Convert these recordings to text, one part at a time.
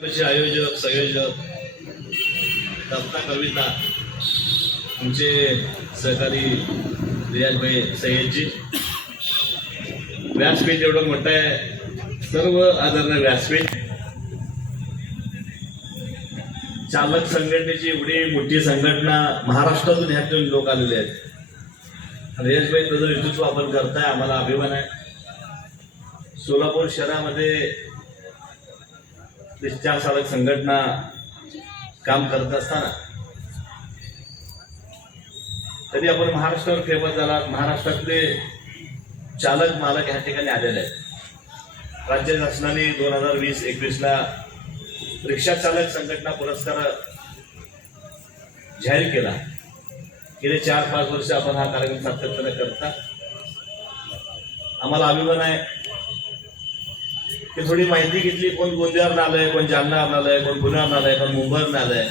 आयोजक संयोजक कविता कविता आमचे सहकारी रियाजभाई सय्यदजी, व्यासपीठ एवढं मोठं आहे, सर्व आदरणीय व्यासपीठ, चालक संघटनेची एवढी मोठी संघटना, महाराष्ट्रातून ह्यातून लोक आलेले आहेत. रियाजभाई तुझं नेतृत्व आपण करताय, आम्हाला अभिमान आहे. सोलापूर शहरामध्ये चार चालक संघटना काम करत असताना तरी आपण महाराष्ट्रावर फेमस झाला. महाराष्ट्रातले चालक मालक ह्या ठिकाणी आलेले आहेत. राज्य शासनाने 2020-21ला रिक्षा चालक संघटना पुरस्कार जाहीर केला. गेले 4-5 वर्ष आपण हा कार्यक्रम सातत्याने करता. आम्हाला अभिमान आहे की थोडी माहिती घेतली. कोण गोंदियावर आलंय, कोण जालन्यावर आलंय, कोण पुण्यावर आलंय, कोण मुंबईवर आलंय.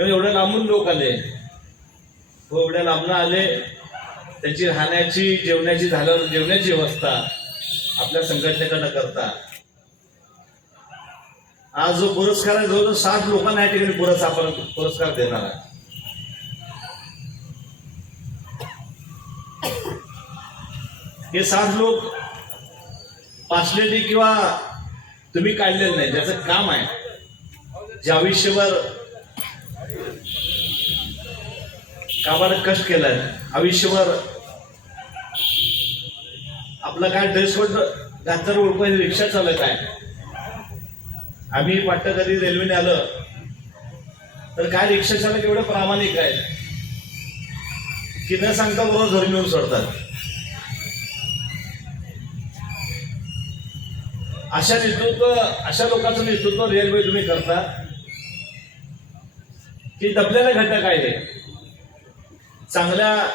एवढ्या लांबून लोक आले, एवढ्या लांबून आले. त्यांची राहण्याची, जेवण्याची झाल्यावर जेवण्याची व्यवस्था आपल्या संघटनेकडनं करता. आज जो पुरस्कार आहे, जवळजवळ 60 लोकांना या ठिकाणी पुरस्कार देणार आहे. हे 60 लोक पाचलेली किंवा तुम्ही काढलेलं नाही, ज्याचं काम आहे, जे आयुष्यभर कामाला कष्ट केलाय, आयुष्यभर आपला काय ड्रेस कोड घातर ओळखून रिक्षा चालक आहे. आम्ही वाटतं कधी रेल्वेने आलं तर काय रिक्षा चालक एवढं प्रामाणिक आहे की न सांगता बरोबर घरी नेऊन सोडतात. अशा लोकांचं नेतृत्व रेल्वे तुम्ही करता की दबलेला घटक काय आहे. चांगल्या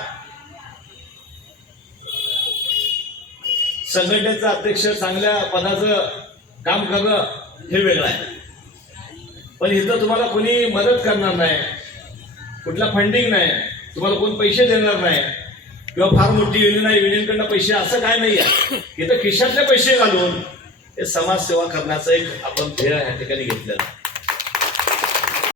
संघटनेचं अध्यक्ष, चांगल्या पदाचं काम करणं हे वेगळं आहे. पण इथं तुम्हाला कोणी मदत करणार नाही, कुठला फंडिंग नाही, तुम्हाला कोण पैसे देणार नाही किंवा फार मोठी युनियन आहे, युनियनकडनं पैसे, असं काय नाही आहे. इथं खिशातले पैसे घालून हे समाजसेवा करण्याचं एक आपण ध्येय या ठिकाणी घेतलेलं आहे.